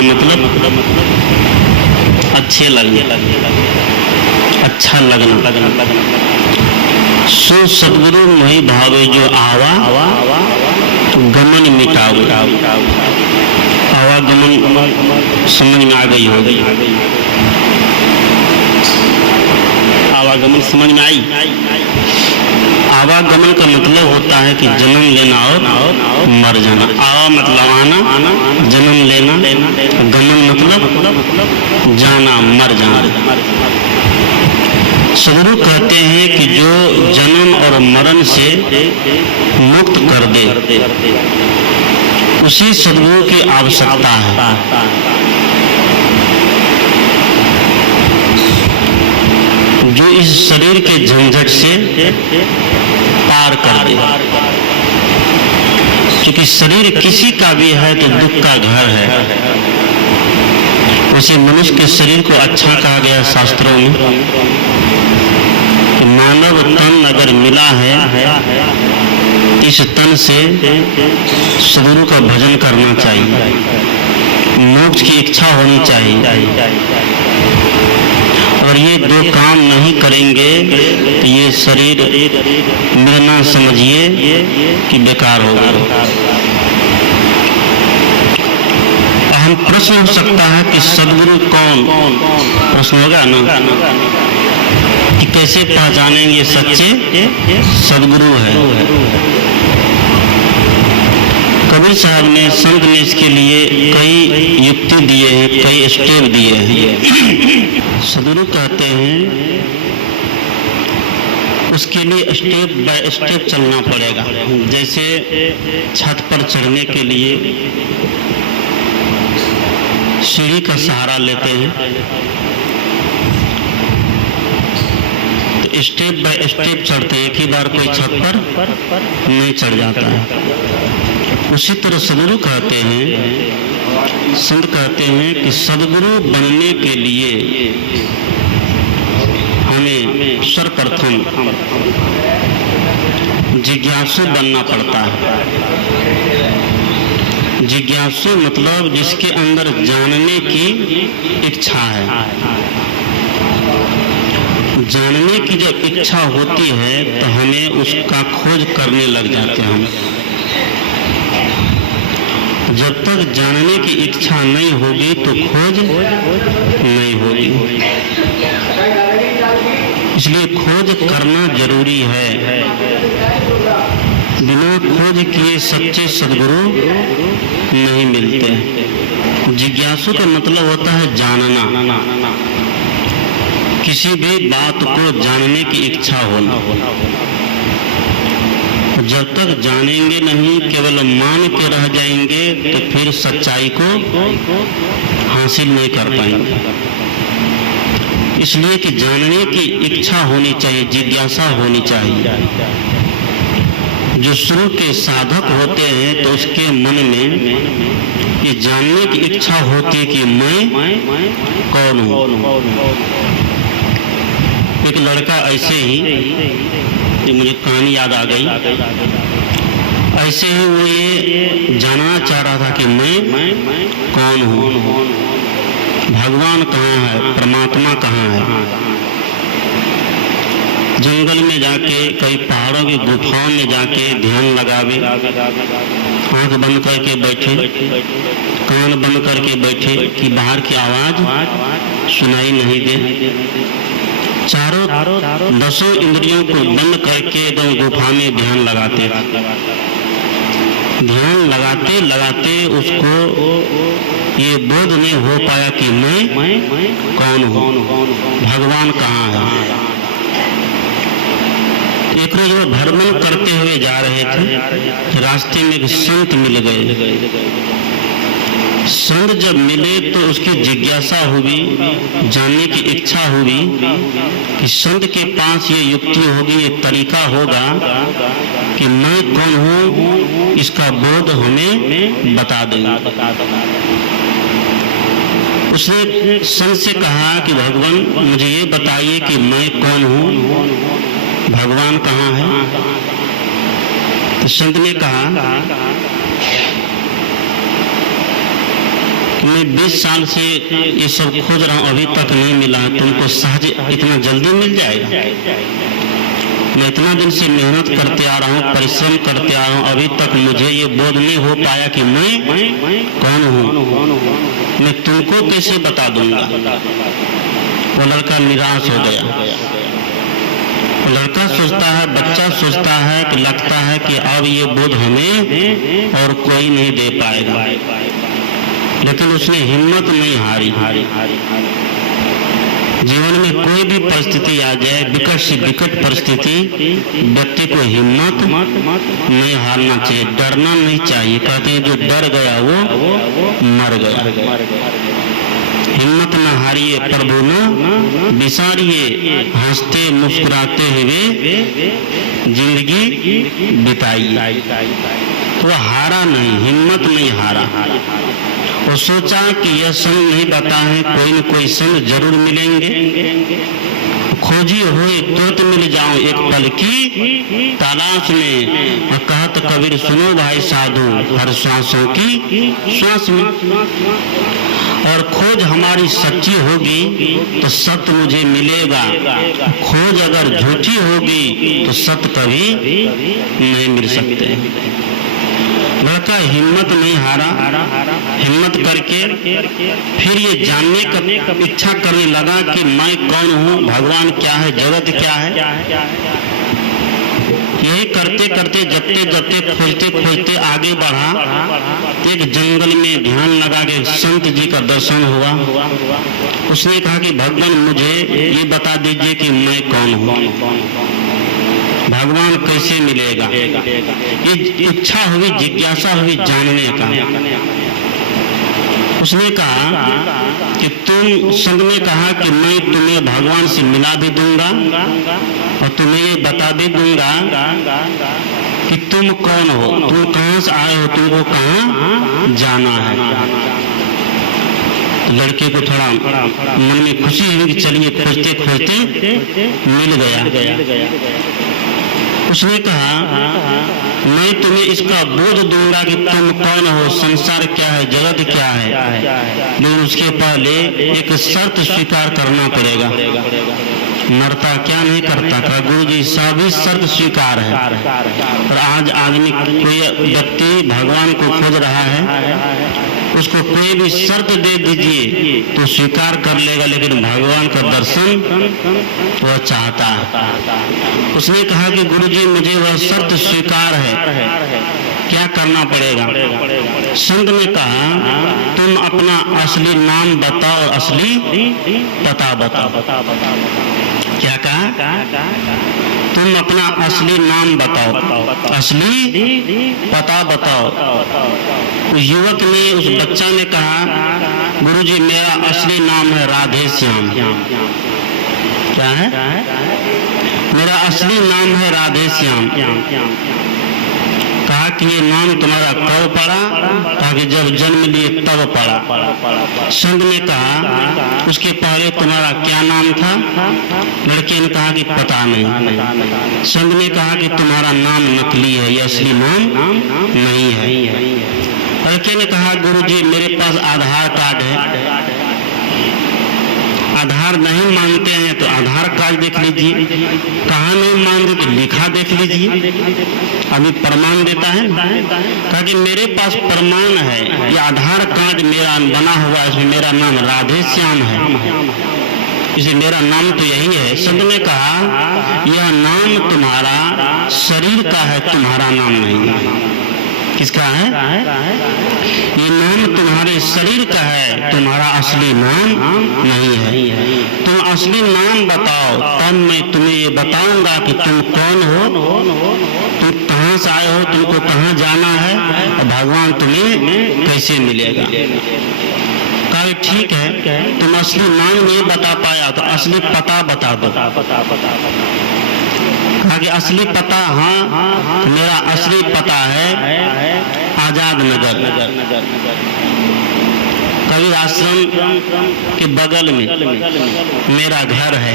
मतलब अच्छे लगने, अच्छा लगना। सो सदगुरु मोहि भावे जो आवा गमन मिटावे। आवागमन समझ में आ गई होगी। आवागमन समझ में आई। आवागमन का मतलब होता है कि जन्म लेना और मर जाना। आवा मतलब आना, जन्म लेना, गमन मतलब जाना, मर जाना। सदगुरु कहते हैं कि जो जन्म और मरण से मुक्त कर दे उसी सदगुरु की आवश्यकता है। जो इस शरीर के झंझट से पार कर दे। क्योंकि शरीर किसी का भी है तो दुख का घर है। उसी मनुष्य के शरीर को अच्छा कहा गया शास्त्रों में। मानव तन अगर मिला है, इस तन से सदगुरु का भजन करना चाहिए, मोक्ष की इच्छा होनी चाहिए। और ये दो काम नहीं करेंगे तो ये शरीर मिलना समझिए कि बेकार होगा। हम प्रश्न हो सकता है कि सदगुरु कौन? प्रश्न होगा ना कि कैसे पहचानेंगे सच्चे सदगुरु है। कबीर साहब ने, संत ने इसके लिए कई युक्ति दिए हैं, कई स्टेप दिए हैं। सदगुरु कहते हैं उसके लिए स्टेप बाय स्टेप चलना पड़ेगा। जैसे छत पर चढ़ने के लिए सीढ़ी का सहारा लेते हैं, तो स्टेप बाय स्टेप चढ़ते हैं। एक ही बार कोई छत पर नहीं चढ़ जाता है। उसी तरह सदगुरु कहते हैं, संत कहते हैं कि सदगुरु बनने के लिए हमें सर्वप्रथम जिज्ञासु बनना पड़ता है। जिज्ञासु मतलब जिसके अंदर जानने की इच्छा है। जानने की जब इच्छा होती है तो हमें उसका खोज करने लग जाते हैं। जब तक जानने की इच्छा नहीं होगी तो खोज नहीं होगी। इसलिए खोज करना जरूरी है। बिना खोज किए सच्चे सदगुरु नहीं मिलते। जिज्ञासु का मतलब होता है जानना, किसी भी बात को जानने की इच्छा होना। जब तक जानेंगे नहीं, केवल मान के रह जाएंगे तो फिर सच्चाई को हासिल नहीं कर पाएंगे। इसलिए कि जानने की इच्छा होनी चाहिए, जिज्ञासा होनी चाहिए। जो शुरू के साधक होते हैं तो उसके मन में ये जानने की इच्छा होती है कि मैं कौन हूँ। एक लड़का ऐसे ही, मुझे कहानी याद आ गई, ऐसे ही वो ये जानना चाह रहा था कि मैं कौन हूँ, भगवान कहाँ है, परमात्मा कहाँ है। जंगल में जाके, कई पहाड़ों की गुफाओं में जाके ध्यान लगावे, आंख बंद करके बैठे, कान बंद करके बैठे कि बाहर की आवाज सुनाई नहीं दे। चारों 10 इंद्रियों को बंद करके एकदम गुफा में ध्यान लगाते। ध्यान लगाते लगाते उसको ये बोध नहीं हो पाया कि मैं कौन हूँ, भगवान कहाँ है। एक रोज वो भ्रमण करते हुए जा रहे थे, रास्ते में एक संत मिल गए। संत जब मिले तो उसकी जिज्ञासा हुई, जानने की इच्छा हुई कि संत के पास ये युक्ति होगी, ये तरीका होगा कि मैं कौन हूँ, इसका बोध हमें बता देगा। उसने संत से कहा कि भगवान मुझे ये बताइए कि मैं कौन हूँ, भगवान कहाँ है। तो संत ने कहा मैं 20 साल से ये सब खोज रहा हूँ, अभी तक नहीं मिला, तुमको सहज इतना जल्दी मिल जाएगा? मैं इतना दिन से मेहनत करते आ रहा हूँ, परिश्रम करते आ रहा हूँ, अभी तक मुझे ये बोध नहीं हो पाया कि मैं कौन हूँ, मैं तुमको कैसे बता दूंगा? वो लड़का निराश हो गया। वो लड़का सोचता है, बच्चा सोचता है कि लगता है कि अब ये बोध हमें और कोई नहीं दे पाएगा, लेकिन उसने हिम्मत नहीं हारी। जीवन में कोई भी परिस्थिति आ जाए, विकट से विकट परिस्थिति, व्यक्ति को हिम्मत नहीं हारना चाहिए, डरना नहीं चाहिए। कहते हैं जो डर गया वो मर गया। हिम्मत न हारिए प्रभु न बिसारिए, हंसते मुस्कुराते हुए जिंदगी बिताइए। तो हारा नहीं, हिम्मत नहीं हारा। वो सोचा कि यह संग नहीं बता है, कोई न कोई संग जरूर मिलेंगे, खोजी होए तुरंत मिल जाऊं एक पल की तलाश में। और कहत कबीर सुनो भाई साधु, हर श्वासों की श्वास में। और खोज हमारी सच्ची होगी तो सत्य मुझे मिलेगा, खोज अगर झूठी होगी तो सत्य कभी नहीं मिल सकते। लड़का हिम्मत नहीं हारा, हिम्मत करके फिर ये जानने का इच्छा करने लगा कि मैं कौन हूँ, भगवान क्या है, जगत क्या है। यही करते करते जपते जपते खोजते खोजते आगे बढ़ा। एक जंगल में ध्यान लगा के संत जी का दर्शन हुआ। उसने कहा कि भगवान मुझे ये बता दीजिए कि मैं कौन हूँ, भगवान कैसे मिलेगा। ये इच्छा हुई, जिज्ञासा हुई जानने का। उसने कहा कि तुम संत ने कहा कि मैं तुम्हें भगवान से मिला भी दूंगा और तुम्हें ये बता भी दूंगा कि तुम कौन हो, तुम कहाँ से आए हो, तुमको कहाँ जाना है। लड़के को थोड़ा मन में खुशी हुई कि चलिए खोजते खोजते मिल गया। उसने कहा मैं तुम्हें इसका बोध दूंगा कि तुम कौन हो, संसार क्या है, जगत क्या है, लेकिन उसके पहले एक शर्त स्वीकार करना पड़ेगा। मरता क्या नहीं करता, कहा गुरु जी सभी शर्त स्वीकार है। और आज आदमी कोई व्यक्ति भगवान को खोज रहा है, उसको कोई भी शर्त दे दीजिए तो स्वीकार कर लेगा, लेकिन भगवान का दर्शन वह चाहता है। उसने कहा कि गुरुजी मुझे वह शर्त स्वीकार है, क्या करना पड़ेगा? संत ने कहा तुम अपना असली नाम बताओ और असली पता बताओ। क्या कहा? तुम अपना असली नाम बताओ, असली पता बताओ। उस युवक ने, उस बच्चा ने कहा गुरुजी मेरा असली नाम है राधे श्याम। क्या है? मेरा असली नाम है राधे श्याम। कहा कि ये नाम तुम्हारा कब पड़ा? कहा कि जब जन्म लिए तब पड़ा। संत ने कहा उसके पहले तुम्हारा क्या नाम था? लड़के ने कहा कि पता नहीं। संत ने कहा कि तुम्हारा नाम नकली है, ये असली नाम नहीं है। लड़के ने कहा गुरुजी मेरे पास आधार कार्ड है। आधार नहीं मानते हैं तो आधार कार्ड देख लीजिए। कहाँ नहीं मानते तो लिखा देख लीजिए। अभी प्रमाण देता है। कहा कि मेरे पास प्रमाण है, ये आधार कार्ड मेरा बना हुआ है, इसमें मेरा नाम राधे श्याम है, इसे मेरा नाम तो यही है। संत ने कहा यह नाम तुम्हारा शरीर का है, तुम्हारा नाम नहीं है। किसका है? ये नाम तुम्हारे शरीर का है, तुम्हारा असली नाम नहीं है। तुम असली नाम बताओ, तब मैं तुम्हें ये बताऊंगा कि तुम कौन हो, तुम कहाँ से आए हो, तुमको कहाँ जाना है और भगवान तुम्हें कैसे मिलेगा। कहा ठीक है, तुम असली नाम नहीं बता पाया तो असली पता बता दो। कहा कि असली पता? हाँ, मेरा असली पता है आजाद नगर, कबीर आश्रम के बगल में मेरा घर है।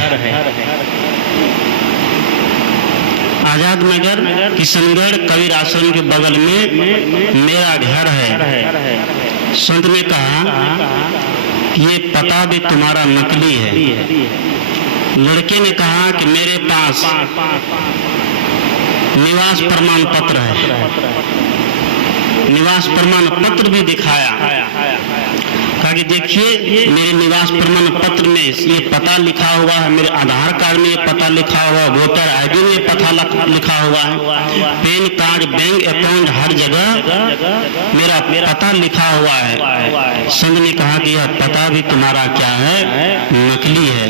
आजाद नगर किशनगढ़ कबीर आश्रम के बगल में मेरा घर है। संत ने कहा कि ये पता भी तुम्हारा नकली है। लड़के ने कहा कि मेरे पास निवास प्रमाण पत्र है। निवास प्रमाण पत्र भी दिखाया, कहा कि देखिए मेरे निवास प्रमाण पत्र में ये पता लिखा हुआ है, मेरे आधार कार्ड में ये पता लिखा हुआ है, वोटर आईडी में ये पता लिखा हुआ है, पैन कार्ड, बैंक अकाउंट, हर जगह मेरा पता लिखा हुआ है। संत ने कहा कि यह पता भी तुम्हारा क्या है, नकली है।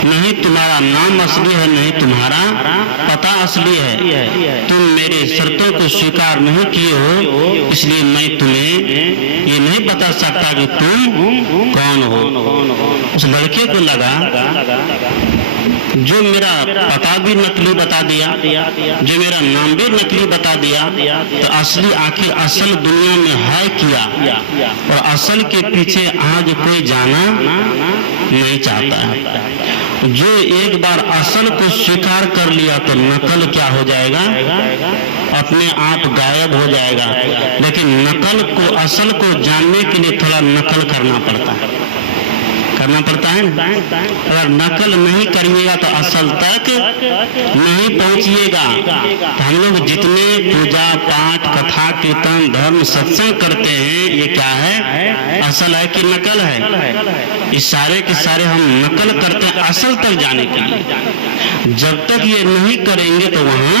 नहीं तुम्हारा नाम असली है, नहीं तुम्हारा पता असली है। तुम मेरे शर्तों को स्वीकार नहीं किए हो, इसलिए मैं तुम्हें ये नहीं बता सकता कि तुम कौन हो। उस लड़के को लगा जो मेरा पता भी नकली बता दिया, जो मेरा नाम भी नकली बता दिया, तो असली आखिर असल दुनिया में है क्या, और असल के पीछे आज कोई जाना नहीं चाहता है। जो एक बार असल को स्वीकार कर लिया तो नकल क्या हो जाएगा, अपने आप गायब हो जाएगा। लेकिन नकल को, असल को जानने के लिए थोड़ा नकल करना पड़ता है ना। अगर नकल नहीं करिएगा तो असल तक नहीं पहुंचिएगा। तो हम लोग जितने पूजा पाठ, कथा, कीर्तन, धर्म, सत्संग करते हैं, ये क्या है, असल है कि नकल है? इस सारे के सारे हम नकल करते हैं असल तक जाने के लिए। जब तक ये नहीं करेंगे तो वहाँ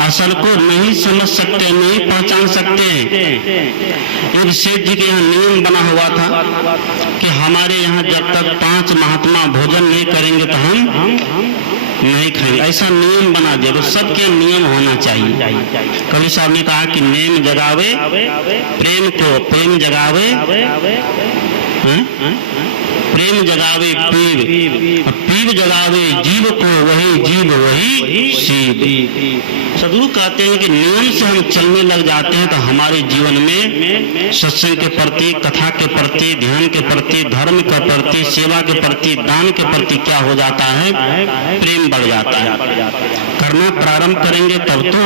असल को नहीं समझ सकते, नहीं पहचान सकते हैं। एक सेठ जी के यहाँ नियम बना हुआ था कि हमारे यहाँ जब तक 5 महात्मा भोजन नहीं करेंगे तो हम नहीं खाएंगे। ऐसा नियम बना दिया। तो सबके नियम होना चाहिए। कवि साहब ने कहा कि नेम जगावे प्रेम को, प्रेम जगावे प्रेम जगावे पीव, पीव जगावे जीव को, वही जीव वही शिव। सदगुरु कहते हैं कि नियम से हम चलने लग जाते हैं तो हमारे जीवन में सत्संग के प्रति, कथा के प्रति, ध्यान के प्रति, धर्म के प्रति, सेवा के प्रति, दान के प्रति क्या हो जाता है, प्रेम बढ़ जाता है। करना प्रारंभ करेंगे तब तो,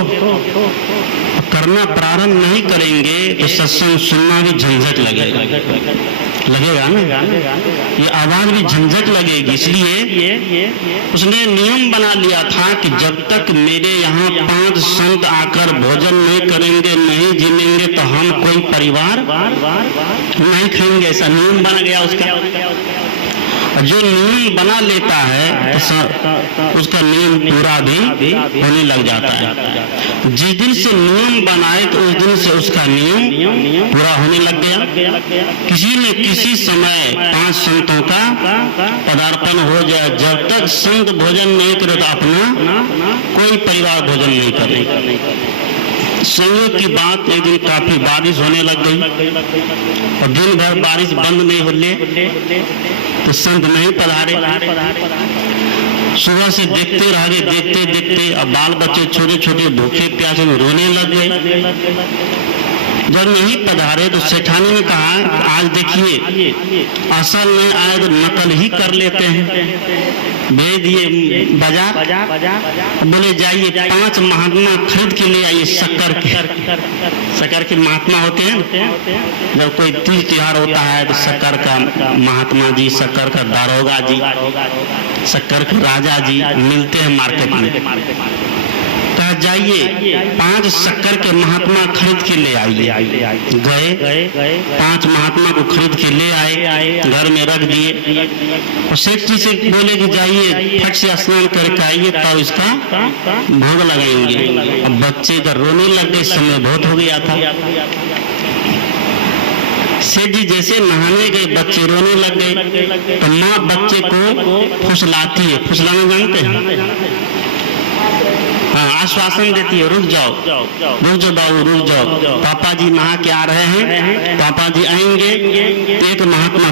करना प्रारंभ नहीं करेंगे तो सत्संग सुनना भी झंझट लगेगा ना, ये आवाज भी झंझट लगेगी। इसलिए उसने नियम बना लिया था कि जब तक मेरे यहाँ 5 संत आकर भोजन नहीं करेंगे, नहीं जिमेंगे, तो हम कोई परिवार नहीं खाएंगे। ऐसा नियम बना गया उसका। जो नियम बना लेता है तो उसका नियम पूरा भी होने लग जाता है। जिस दिन से नियम बनाए तो उस दिन से उसका नियम पूरा होने लग गया। किसी न किसी समय 5 संतों का पदार्पण हो जाए। जब तक संत भोजन नहीं करे तो अपना कोई परिवार भोजन नहीं करे। संयोग की बात, एक दिन काफी बारिश होने लग गई और दिन भर बारिश बंद नहीं होने तो संत नहीं पधारे। सुबह से देखते रह गए, देखते अब बाल बच्चे छोटे छोटे भूखे प्यासे में रोने लग गए। जब नहीं पधारे तो सेठानी ने कहा आज देखिए असल नहीं आए तो नकल ही कर लेते हैं। भेज दिए बाजार, बोले जाइए 5 महात्मा खरीद के ले आइए। शक्कर के महात्मा होते हैं। जब कोई तीज त्योहार होता है तो शक्कर का महात्मा जी, शक्कर का दारोगा जी, शक्कर के राजा जी मिलते हैं मार्केट में। कहा जाइए 5 शक्कर के महात्मा खरीद के ले आइए। गए 5 महात्मा को खरीद के ले आए, घर में रख दिए और सेठ जी से बोले कि जाइए फट से स्नान करके आइए तब इसका भोग लगाएंगे। अब बच्चे इधर रोने लग गए, समय बहुत हो गया था। सेठ जी जैसे नहाने गए बच्चे रोने लग गए तो माँ बच्चे को फुसलाती है। फुसलाना जानते हैं? हाँ, आश्वासन देती है, रुक जाओ बाबू, रुक जाओ। पापा जी नहा के आ रहे हैं, पापा जी आएंगे, एक महात्मा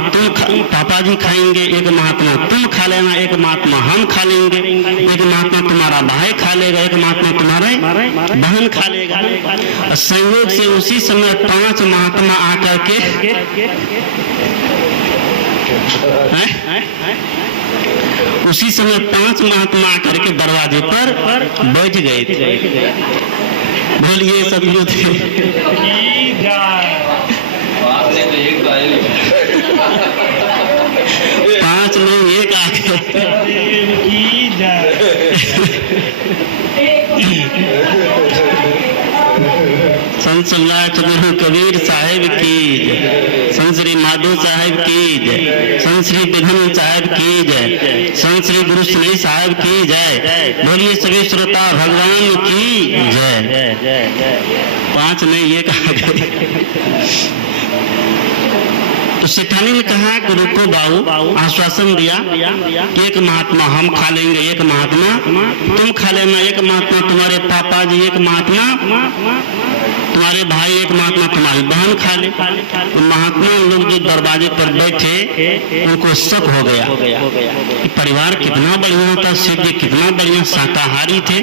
पापा जी खाएंगे, एक महात्मा तुम खा लेना, एक महात्मा हम खा लेंगे, एक महात्मा तुम्हारा भाई खा लेगा, एक महात्मा तुम्हारा बहन खा लेगा। संयोग से उसी समय 5 महात्मा आकर के उसी समय 5 महात्मा आकर के दरवाजे पर बैठ गए थे। बोलिए सतगुरु संत सम्राट गुरु कबीर साहिब की जय, संत श्री माधो साहिब की जय, संत श्री बिधन साहिब की जय, संत श्री गुरु स्नेह साहिब की जय। बोलिए सभी श्रोता भगवान की जय। 5 नहीं, एक आ गए। तो सेठानी ने कहा कि रुको बाबू, आश्वासन दिया कि एक महात्मा हम खा लेंगे, एक महात्मा तुम खा लेना, एक महात्मा तुम्हारे पापा जी, एक महात्मा तुम्हारे भाई, एक महात्मा तुम्हारी बहन खा ले। तो महात्मा लोग जो दरवाजे पर बैठे उनको शक हो गया कि परिवार कितना बढ़िया होता, सेठ जी कितना बढ़िया शाकाहारी थे,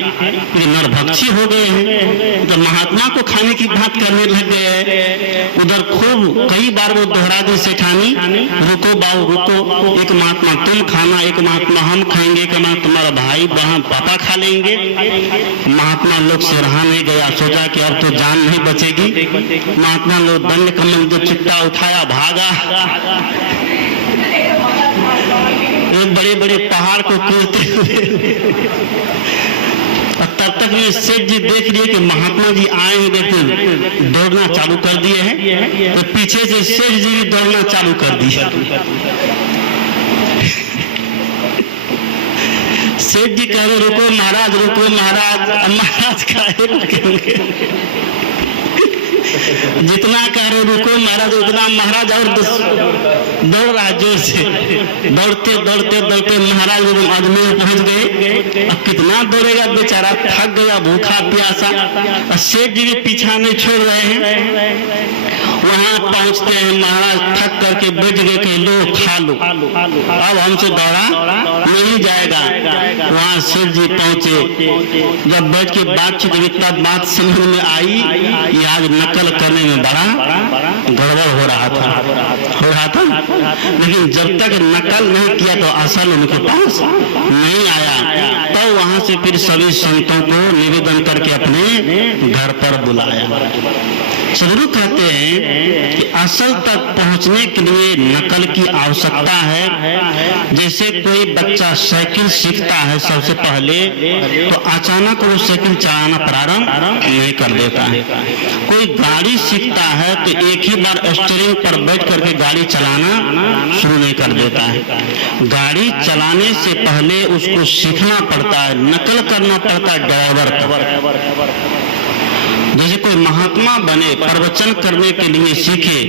नरभक्षी हो गए हैं। तो महात्मा को खाने की बात करने लग गए। उधर खूब कई बार वो दोहरा दी सेठानी, रुको बाबू रुको, एक महात्मा तुम खाना, एक महात्मा हम खाएंगे, एक महात्मा तुम्हारा भाई बहन पापा खा लेंगे। महात्मा लोग से रहा नहीं गया, सोचा कि अब तो जान नहीं बचेगी। महात्मा लोग दंड कमल जो चिट्टा उठाया भागा, एक बड़े बड़े पहाड़ को कूदते हुए। तब तक में सेठ जी देख लिए कि महात्मा जी आए हैं, देखते दौड़ना चालू कर दिए हैं। तो पीछे से सेठ जी भी दौड़ना चालू कर दिया। सेठ जी कह रहे रुको महाराज, रुको महाराज। महाराज का जितना कह रहे रुको महाराज उतना महाराज और दौड़ रहा जोर से। दौड़ते दौड़ते दौड़ते महाराज अजमेर पहुंच गए। अब कितना दौड़ेगा बेचारा, थक गया, भूखा प्यासा। और सेठ जी भी पीछा नहीं छोड़ रहे हैं। वहां पहुंचते हैं, महाराज थक करके बैठ गए कि लो खा लो, अब हमसे दौड़ा नहीं जाएगा। वहां सेठ जी पहुंचे, जब बैठ के बातचीत हुई तब बात समझ में आई कि आज नकल करने में बड़ा गड़बड़ हो रहा था। लेकिन जब तक नकल नहीं किया तो असल उनके पास नहीं आया। तो वहां से फिर सभी संतों को निवेदन करके अपने घर पर बुलाया। सदगुरु कहते हैं कि असल तक पहुंचने के लिए नकल की आवश्यकता है। जैसे कोई बच्चा साइकिल सीखता है, सबसे पहले तो अचानक वो साइकिल चलाना प्रारंभ नहीं कर देता है। कोई गाड़ी सीखता है तो एक ही बार स्टीयरिंग पर बैठ करके गाड़ी चलाना शुरू नहीं कर देता है। गाड़ी चलाने से पहले उसको सीखना पड़ता है, नकल करना पड़ता है ड्राइवर। जैसे कोई महात्मा बने, प्रवचन करने के लिए सीखे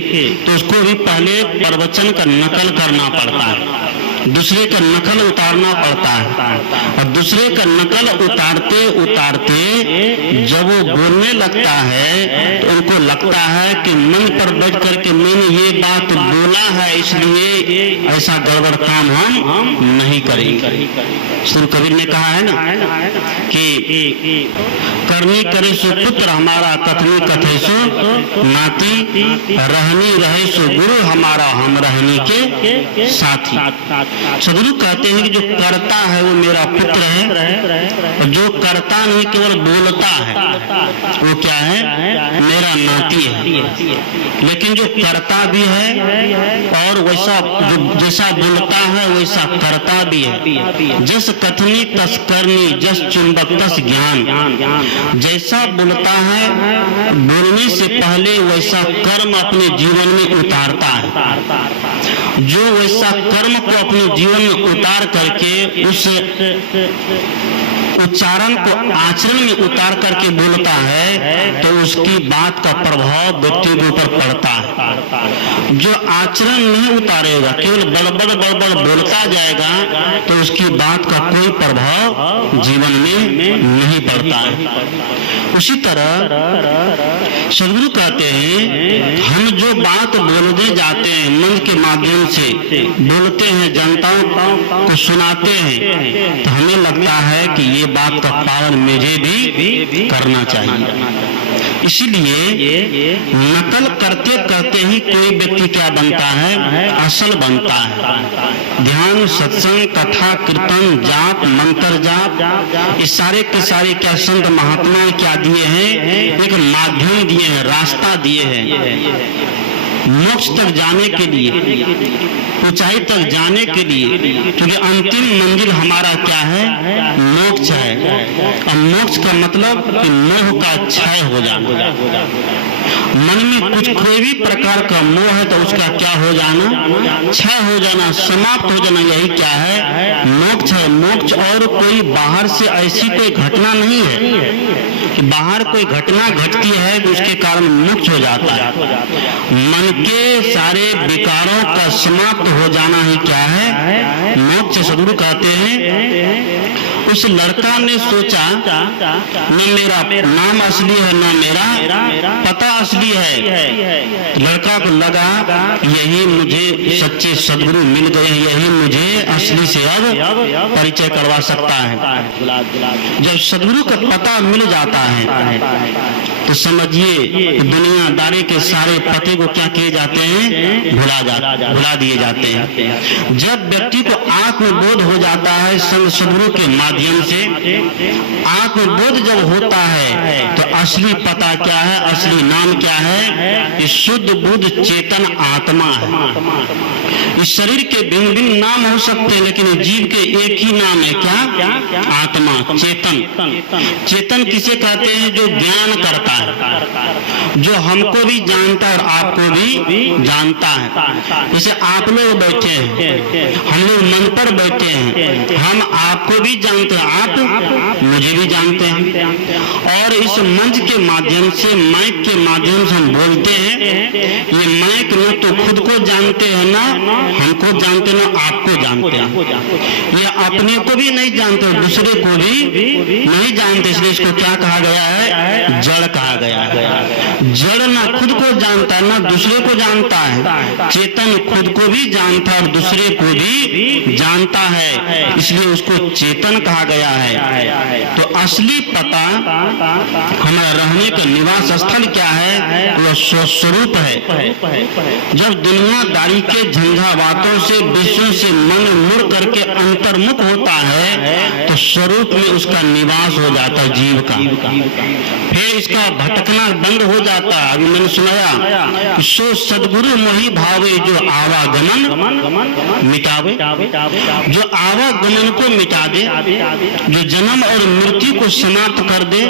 तो उसको भी पहले प्रवचन का नकल करना पड़ता है, दूसरे का नकल उतारना पड़ता है। और दूसरे का नकल उतारते उतारते जब वो बोलने लगता है तो उनको लगता है कि मन पर बैठ करके मैंने ये बात बोला है, इसलिए ऐसा गड़बड़ काम हम नहीं करेंगे। श्री कबीर ने कहा है ना कि करनी करे सो पुत्र हमारा, कथनी कथे सो नाती, रहनी रहे सो गुरु हमारा, हम रहनी के साथी। सदगुरु कहते हैं कि जो करता है वो मेरा पुत्र है, और जो करता नहीं केवल बोलता है वो क्या है, मेरा नाती है। लेकिन जो करता भी है और वैसा जैसा बोलता है वैसा करता भी है। जस कथनी तस करनी, जस चुंबक तस ज्ञान। जैसा बोलता है बोलने से पहले वैसा कर्म अपने जीवन में उतारता है। जो वैसा कर्म को अपने जीवन में उतार करके उस उच्चारण को आचरण में उतार करके बोलता है तो उसकी बात का प्रभाव व्यक्ति के ऊपर पड़ता है। जो आचरण नहीं उतारेगा, केवल बड़बड़ बड़बड़ बोलता जाएगा तो उसकी बात का कोई प्रभाव जीवन में नहीं पड़ता है। उसी तरह सदगुरु कहते हैं हम जो बात बोलने जाते हैं, मन के माध्यम से बोलते हैं, जनताओं को सुनाते हैं, तो हमें लगता है कि ये बात का पालन मुझे भी करना चाहिए। इसीलिए नकल करते करते ही कोई व्यक्ति क्या बनता है, असल बनता है। ध्यान, सत्संग, कथा, कीर्तन, जाप, मंत्र जाप, इस सारे के सारे क्या संत महात्मा क्या दिए हैं, एक माध्यम दिए हैं, रास्ता दिए हैं। मोक्ष तक जाने के लिए, ऊंचाई तक जाने के लिए, क्योंकि अंतिम मंजिल हमारा क्या है? मोक्ष है। और मोक्ष का मतलब कि मोह का क्षय हो जाना। मन में कुछ कोई भी प्रकार का मोह है तो उसका क्या हो जाना? क्षय हो जाना, समाप्त हो जाना। यही क्या है? मोक्ष है। मोक्ष और कोई बाहर से ऐसी कोई घटना नहीं है कि बाहर कोई घटना घटती है तो उसके कारण मोक्ष हो जाता है। मन के सारे विकारों का समाप्त हो जाना ही क्या है? मोक्ष। सद्गुरु कहते हैं उस लड़का ने सोचा न मेरा नाम असली है न मेरा पता असली है। लड़का को लगा यही मुझे सच्चे सद्गुरु मिल गए, यही मुझे असली से अब परिचय करवा सकता है। जब सद्गुरु का पता मिल जाता है तो समझिए दुनियादारी के सारे पते को क्या किए जाते हैं? भुला दिए जाते हैं। जब व्यक्ति को आत्मबोध हो जाता है संत सद्गुरु के माध्यम से, आत्मबोध जब होता है तो असली पता क्या है? असली नाम क्या है? शुद्ध बुद्ध चेतन आत्मा है। इस शरीर के भिन्न भिन्न नाम हो सकते हैं लेकिन जीव के एक ही नाम है क्या? आत्मा, चेतन। चेतन किसे कहते हैं? जो ज्ञान करता है, जो हमको भी जानता है और आपको भी जानता है। जैसे आप लोग बैठे हैं, हम लोग मन पर बैठे हैं, हम आपको भी जानते हैं, आप मुझे भी जानते हैं। और इस मंच के माध्यम से, माइक के माध्यम से हम बोलते हैं। ये माइक न तो खुद को जानते हैं ना हमको जानते, ना आपको जानते हैं। ये अपने को भी नहीं जानते, दूसरे को भी नहीं जानते। इसलिए इसको क्या कहा गया है? जड़ कहा गया है। जड़ ना खुद को जानता है ना दूसरे को जानता है। चेतन खुद को भी जानता है और दूसरे को भी जानता है, इसलिए उसको चेतन कहा गया है। तो असली पता हमारा रहने का निवास स्थल क्या है? वह स्वस्वरूप है। जब दुनियादारी के झंझावातों से, विषयों से मन मुड़ करके अंतर्मुख होता है तो स्वरूप में उसका निवास हो जाता है जीव का। फिर इसका भटकना बंद हो जाता है। अभी मैंने सुनाया सो सद्गुरु मोहि भावे जो आवागमन मिटावे, जो आवागमन को मिटा दे, जो जन्म और मृत्यु को समाप्त कर दे।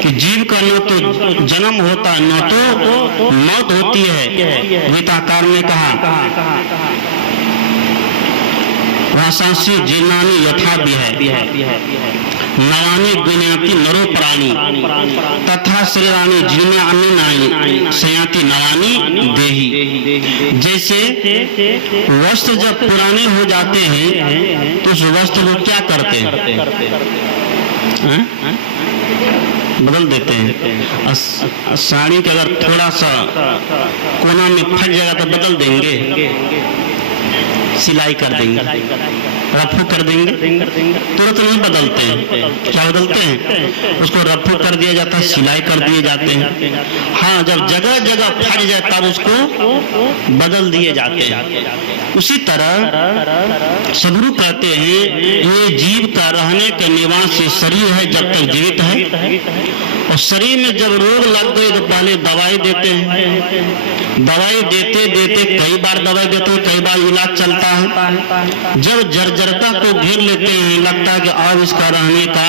कि जीव का न तो जन्म होता है न तो मौत होती है। गीताकार ने कहा वासांसी जीर्णानि यथा विहै नवानि गुण्याति नरो प्राणी तथा शरीरानि जीर्णानि सयाति नवानि देहि। जैसे वस्त्र जब पुराने हो जाते हैं तो उस वस्त्र को क्या करते हैं? बदल देते हैं। साड़ी का अगर थोड़ा सा कोना में फट जाएगा तो बदल देंगे, सिलाई कर देंगे, रफू कर देंगे, तुरंत नहीं बदलते हैं। क्या बदलते हैं? उसको रफू कर दिया जाता है, सिलाई कर दिए जाते हैं। हाँ, जब जगह जगह फट जाए तब उसको बदल दिए जाते हैं। उसी तरह सद्गुरु कहते हैं ये जीव का रहने का निवास शरीर है जब तक जीवित है। और शरीर में जब रोग लग गए तो पहले दवाई देते हैं। दवाई देते देते कई बार दवाई देते हैं, कई बार इलाज चलता है। जब जर्जरता को घेर लेते हैं, लगता है कि अब इसका रहने का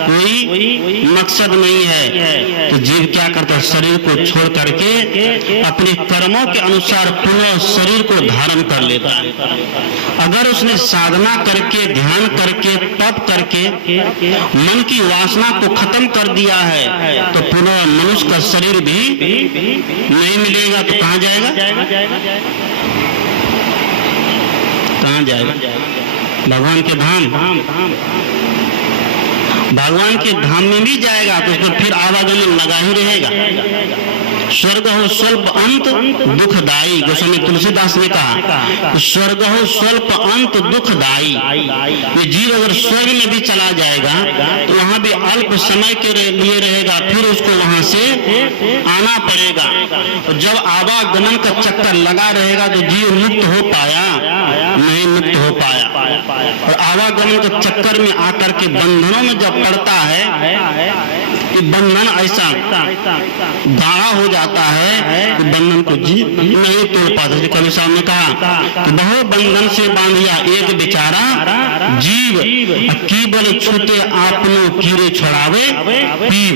कोई मकसद नहीं है, तो जीव क्या करता है? शरीर को छोड़ करके अपने कर्मों के अनुसार पुनः शरीर को धारण कर लेता है। अगर उसने साधना करके, ध्यान करके, तप करके मन की वासना को खत्म कर दिया है तो पुनः मनुष्य का शरीर भी नहीं मिलेगा। तो कहाँ जाएगा? कहाँ जाएगा? भगवान के धाम। भगवान के धाम में भी जाएगा तो उसको फिर आवागमन लगा ही रहेगा। स्वर्ग हो स्वल्प अंत दुखदाई, गोस्वामी तुलसीदास ने कहा स्वर्ग हो स्वल्प अंत दुखदाई। ये जीव अगर स्वर्ग में भी चला जाएगा तो वहाँ भी अल्प समय के लिए रहेगा, फिर उसको वहाँ से आना पड़ेगा। तो जब आवागमन का चक्कर लगा रहेगा तो जीव मुक्त हो पाया? नहीं मुक्त हो पाया। और आवागमन के चक्कर में आकर के बंधनों में जब पड़ता है कि बंधन ऐसा गाढ़ा हो जाता है कि बंधन को जीव नहीं तोड़ पाता। कवि साहब ने कहा कि बहु बंधन से बांधिया एक बेचारा जीव, की बल छूटे आपनो कीड़े छुड़ावे पीव।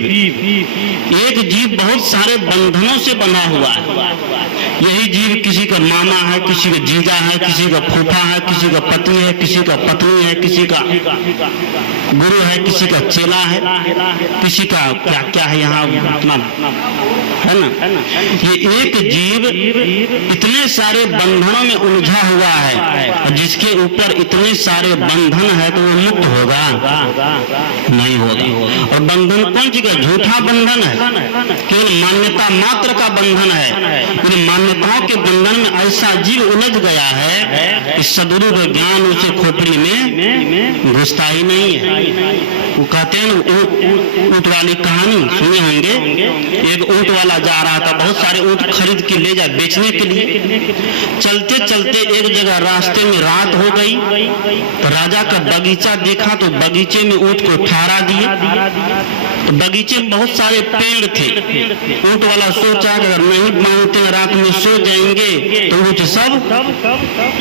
एक जीव बहुत सारे बंधनों से बंधा हुआ है। यही जीव किसी का मामा है, किसी का जीजा है, किसी का फूफा है, किसी का पति है, किसी का पत्नी है, किसी का गुरु है, किसी का चेला है, किसी का क्या क्या है यहाँ अपना है ना। ये एक जीव इतने सारे बंधनों में उलझा हुआ है, जिसके ऊपर इतने सारे बंधन है तो वो मुक्त होगा नहीं होगा। और बंधन कौन सी का? झूठा बंधन है, केवल मान्यता मात्र का बंधन है। इन मान्यताओं के बंधन में ऐसा जीव उलझ गया है कि सदगुरु का ज्ञान उसे खोपड़ी में घुसता ही नहीं है। वो कहते हैं ऊंट वाली कहानी सुने होंगे। एक ऊंट वाला जा रहा था, बहुत सारे ऊंट खरीद के ले जाए बेचने के लिए। चलते चलते एक जगह रास्ते में रात हो गई तो राजा का बगीचा देखा, तो बगीचे में ऊंट को ठहरा दिए। तो बगीचे में बहुत सारे पेड़ थे। ऊंट वाला सोचा कि अगर नहीं बांधते रात में सो जाएंगे तो ऊंट सब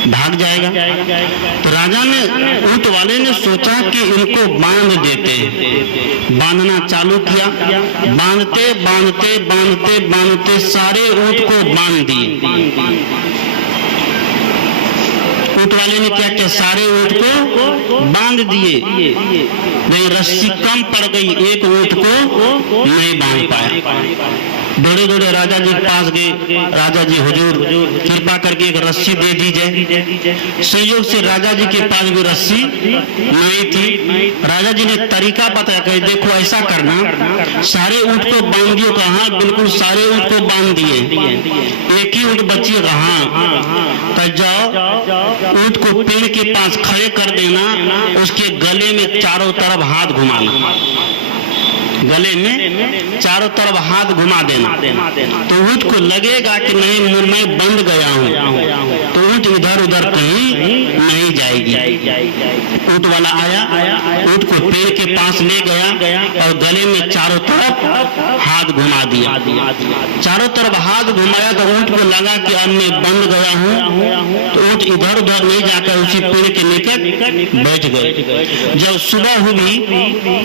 भाग जाएगा। तो राजा ने, ऊंट वाले ने सोचा कि इनको बांध देते हैं। बांधना चालू किया, बांधते बांधते बांधते बांधते सारे ऊंट को बांध दिए। ऊंट वाले ने क्या किया? सारे ऊंट को बांध दिए। नहीं, रस्सी कम पड़ गई, एक ऊंट को नहीं बांध पाया। दौड़े दौड़े राजा जी के पास गए। राजा जी हुजूर कृपा करके एक रस्सी दे दीजिए। संयोग से राजा जी के पास भी रस्सी नहीं थी। राजा जी ने तरीका बताया कि देखो ऐसा करना, सारे ऊंट को बांध दियो। कहा बिल्कुल सारे ऊंट को बांध दिए, एक ही ऊंट बची। कहा जाओ ऊंट को पेड़ के पास खड़े कर देना, उसके गले में चारों तरफ हाथ घुमाना, गले में चारों तरफ हाथ घुमा देना। तो ऊंट को लगेगा कि नहीं मैं बंध गया हूँ, तो ऊंट इधर उधर कहीं नहीं जाएगी। ऊंट वाला आया, ऊंट को पेड़ के पास ले गया और गले में चारों तरफ हाथ घुमा दिया। चारों तरफ हाथ घुमाया तो ऊंट को लगा कि अब मैं बंध गया हूँ, तो ऊंट इधर उधर नहीं जाकर उसी पेड़ के निकट बैठ गए। जब सुबह हुई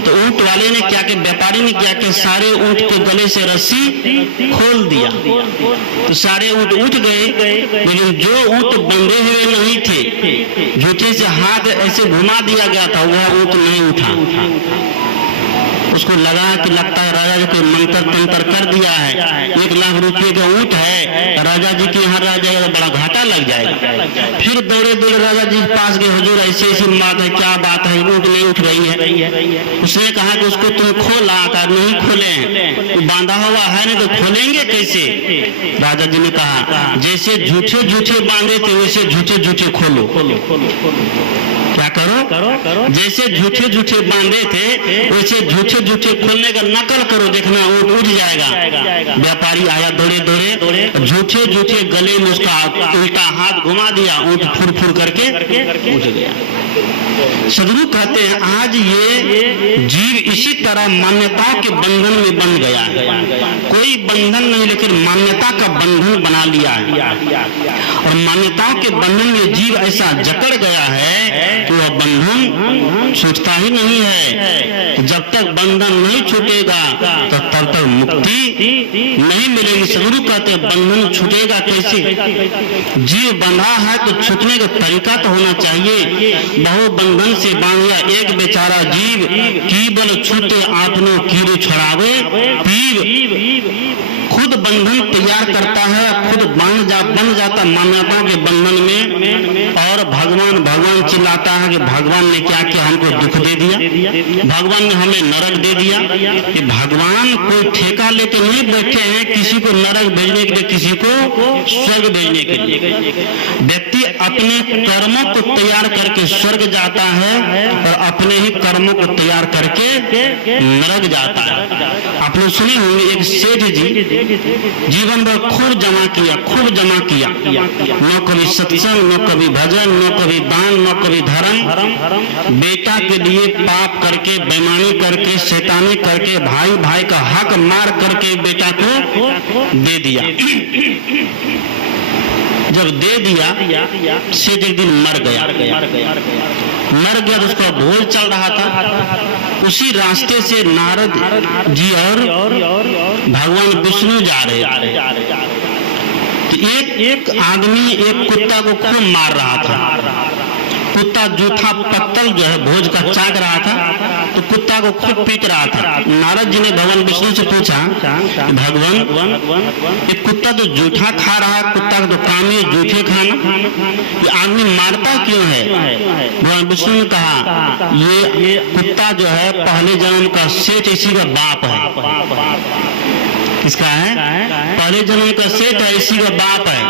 तो ऊंट वाले ने क्या किया, व्यापारी ने क्या किया, सारे ऊंट के गले से रस्सी खोल दिया। तो सारे ऊंट उठ गए, लेकिन जो ऊंट बंधे हुए नहीं थे, झूठे से हाथ ऐसे घुमा दिया गया था, वह ऊंट नहीं उठा। उसको लगा कि लगता है राजा जी को मंत्र तंत्र कर दिया है, 1 लाख रुपए का ऊंट है, राजा जी के यहाँ रह जाएगा, बड़ा घाटा लग जाएगा। फिर दौड़े दौड़े राजा जी के पास गए, हुजूर ऐसी ऐसी बात है, क्या बात है, ऊंट नहीं उठ रही है। उसने कहा कि उसको तुम खोला कर, नहीं खोले हैं, बांधा हुआ है, नहीं तो खोलेंगे कैसे। राजा जी ने कहा जैसे झूठे झूठे बांधे थे वैसे झूठे झूठे खोलो। क्या करो, जैसे झूठे झूठे बांधे थे वैसे झूठे झूठे खोलने का नकल करो, देखना ऊंट उठ जाएगा। व्यापारी आया दौड़े दौड़े, झूठे झूठे गले में उसका उल्टा हाथ घुमा दिया, ऊंट फुर फुर करके उठ गया। सदगुरु कहते हैं आज ये जीव इसी तरह मान्यताओं के बंधन में बन गया है। कोई बंधन नहीं, लेकिन मान्यता का बंधन बना लिया है। और मान्यताओं के बंधन में जीव ऐसा जकड़ गया है कि वह बंधन छूटता ही नहीं है। जब तक बंधन नहीं छूटेगा तो तब तक मुक्ति नहीं मिलेगी। सदगुरु कहते हैं बंधन छूटेगा कैसे? जीव बंधा है तो छूटने का तरीका तो होना चाहिए। बहु बंधन से बांधिया एक बेचारा जीव, की बल छूटे आपनो कीड़े छुड़ावे पीव। खुद बंधन तैयार करता है, खुद बन जाता मान्यता के बंधन में, और भगवान चिल्लाता है कि भगवान ने क्या किया, हमको दुख दे दिया, भगवान ने हमें नरक दे दिया। कि भगवान कोई ठेका लेके नहीं बैठे हैं किसी को नरक भेजने के लिए, किसी को स्वर्ग भेजने के लिए। व्यक्ति अपने कर्मों को तैयार करके स्वर्ग जाता है और अपने ही कर्मों को तैयार करके नरक जाता है। आपने सुने होंगे एक सेठ जी जीवन भर खूब जमा किया, खूब जमा किया, न कभी सत्संग, न कभी भजन, न कभी दान, न कभी धर्म। बेटा के लिए पाप करके, बेईमानी करके, शैतानी करके, भाई भाई का हक मार करके बेटा को दे दिया। जब दे दिया सेठ एक दिन मर गया तो उसका भोज चल रहा था। उसी रास्ते से नारद जी और भगवान विष्णु जा रहे तो एक आदमी एक कुत्ता को खूब मार रहा था। कुत्ता जूठा पत्तल जो है भोज का चाक रहा था, तो कुत्ता को खूब पीट रहा था। नारद जी ने भगवान विष्णु से पूछा, भगवान ये कुत्ता तो जूठा खा रहा है, कुत्ता का तो काम ही जूठे खाना, ये आदमी मारता क्यों है? भगवान विष्णु ने कहा, ये कुत्ता जो है पहले जन्म का सेठ इसी का बाप है। किसका है? पहले जन्म का सेठ है, इसी का बाप है।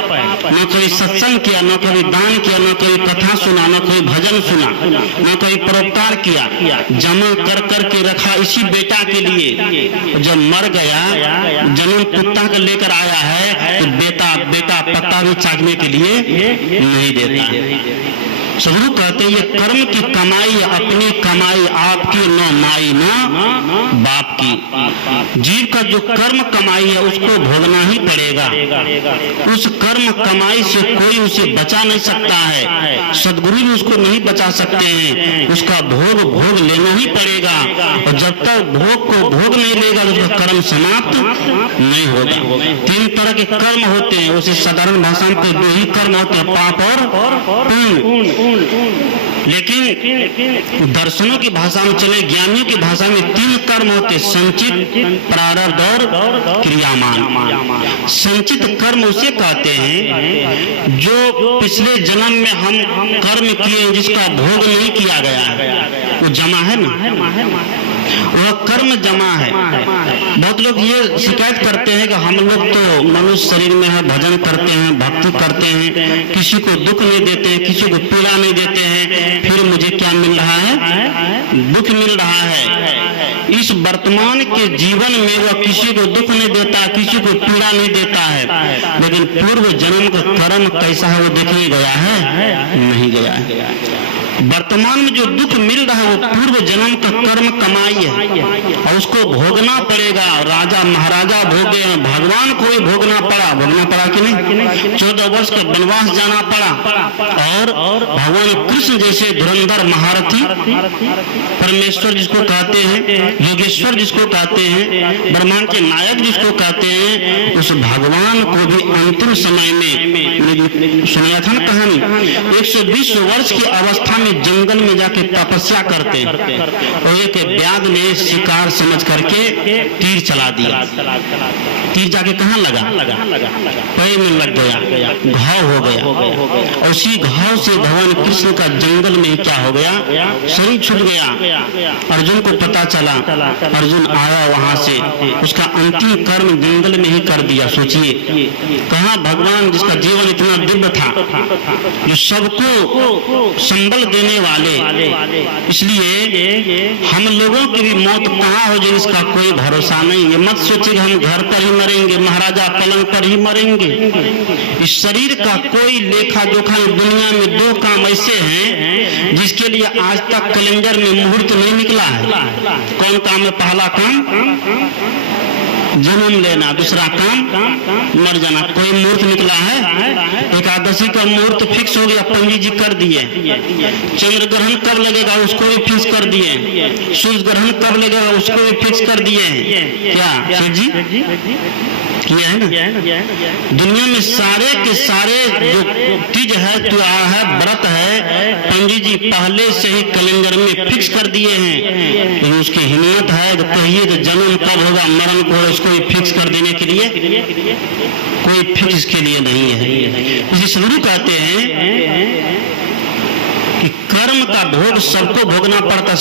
न कभी सत्संग किया, न कभी दान किया, न कभी कथा सुना, न कभी भजन सुना, न कभी परोपकार किया, जमा कर कर के रखा इसी बेटा के लिए। जब मर गया, जन्म कुत्ता का लेकर आया है, तो बेटा पत्ता भी चाटने के लिए नहीं देता। सदगुरु कहते हैं ये कर्म की कमाई, अपनी कमाई आपकी न माई न बाप की। जीव का जो कर्म कमाई है उसको भोगना ही पड़ेगा। उस कर्म कमाई से कोई उसे बचा नहीं सकता है, सदगुरु भी उसको नहीं बचा सकते हैं। उसका भोग लेना ही पड़ेगा, और जब तक भोग को भोग नहीं लेगा तो उसका कर्म समाप्त नहीं होगा। 3 तरह के कर्म होते हैं, उसे साधारण भाषा में 2 ही कर्म होते हैं, पाप और पुण्य। लेकिन दर्शनों की भाषा में चले, ज्ञानियों की भाषा में 3 कर्म होते, संचित, प्रारब्ध और क्रियामान। संचित कर्म उसे कहते हैं जो पिछले जन्म में हम कर्म किए जिसका भोग नहीं किया गया है, वो जमा है ना, वह कर्म जमा है। बहुत लोग ये शिकायत करते हैं कि हम लोग तो मनुष्य शरीर में है, भजन करते हैं, भक्ति करते हैं, किसी को दुख नहीं देते हैं, किसी को पीड़ा नहीं देते हैं, फिर मुझे क्या मिल रहा है? दुख मिल रहा है। इस वर्तमान के जीवन में वह किसी को दुख नहीं देता, किसी को पीड़ा नहीं देता है, लेकिन पूर्व जन्म का कर्म कैसा है वो देखने गया है? नहीं गया है। वर्तमान में जो दुख मिल रहा है वो पूर्व जन्म का कर्म कमाई है, और उसको भोगना पड़ेगा। राजा महाराजा भोगे हैं, भगवान को भी भोगना पड़ा कि नहीं? 14 वर्ष का वनवास जाना पड़ा, और भगवान कृष्ण जैसे धुरंधर महारथी, परमेश्वर जिसको कहते हैं, योगेश्वर जिसको कहते हैं, ब्रह्मांड के नायक जिसको कहते हैं, उस भगवान को भी अंतिम समय में सुनाया था ना कहानी, 120 वर्ष की अवस्था में जंगल में जाके तपस्या करते हैं, और एक व्याध ने शिकार समझ करके तीर चला दिया। तीर जाके कहाँ लगा? पैर में लग गया, घाव हो गया। उसी घाव से भगवान कृष्ण का जंगल में क्या हो गया? शरीर छूट गया। अर्जुन को पता चला, अर्जुन आया वहां से, उसका अंतिम कर्म जंगल में ही कर दिया। सोचिए कहाँ भगवान जिसका जीवन इतना दिव्य था, जो सबको संबल देने वाले, इसलिए हम लोगों की भी मौत कहाँ हो जाए इसका कोई भरोसा नहीं है। मत सोचिए हम घर पर ही मरेंगे, महाराजा पलंग पर ही मरेंगे। इस शरीर का कोई लेखा जोखा, दुनिया में 2 काम ऐसे हैं जिसके लिए आज तक कैलेंडर में मुहूर्त नहीं निकला है। कौन काम है? पहला काम जन्म लेना, दूसरा काम मर जाना। कोई मुहूर्त निकला है? एकादशी का मुहूर्त फिक्स हो गया, पंडित जी कर दिए। चंद्र ग्रहण कब लगेगा उसको भी फिक्स कर दिए। सूर्य ग्रहण कब लगेगा उसको भी फिक्स कर दिए। क्या शेख जी किया है ना? दुनिया में सारे के सारे जो तीज है, त्योहार है, व्रत है, पंडित जी पहले से ही कैलेंडर में फिक्स कर दिए हैं। लेकिन उसकी हिम्मत है तो कहिए तो जन्म कब होगा, मरण को उसको भी फिक्स कर देने के लिए कोई फिक्स के लिए नहीं है। इसी सदगुरु कहते हैं कि कर्म का भोग सबको भोगना पड़ता है।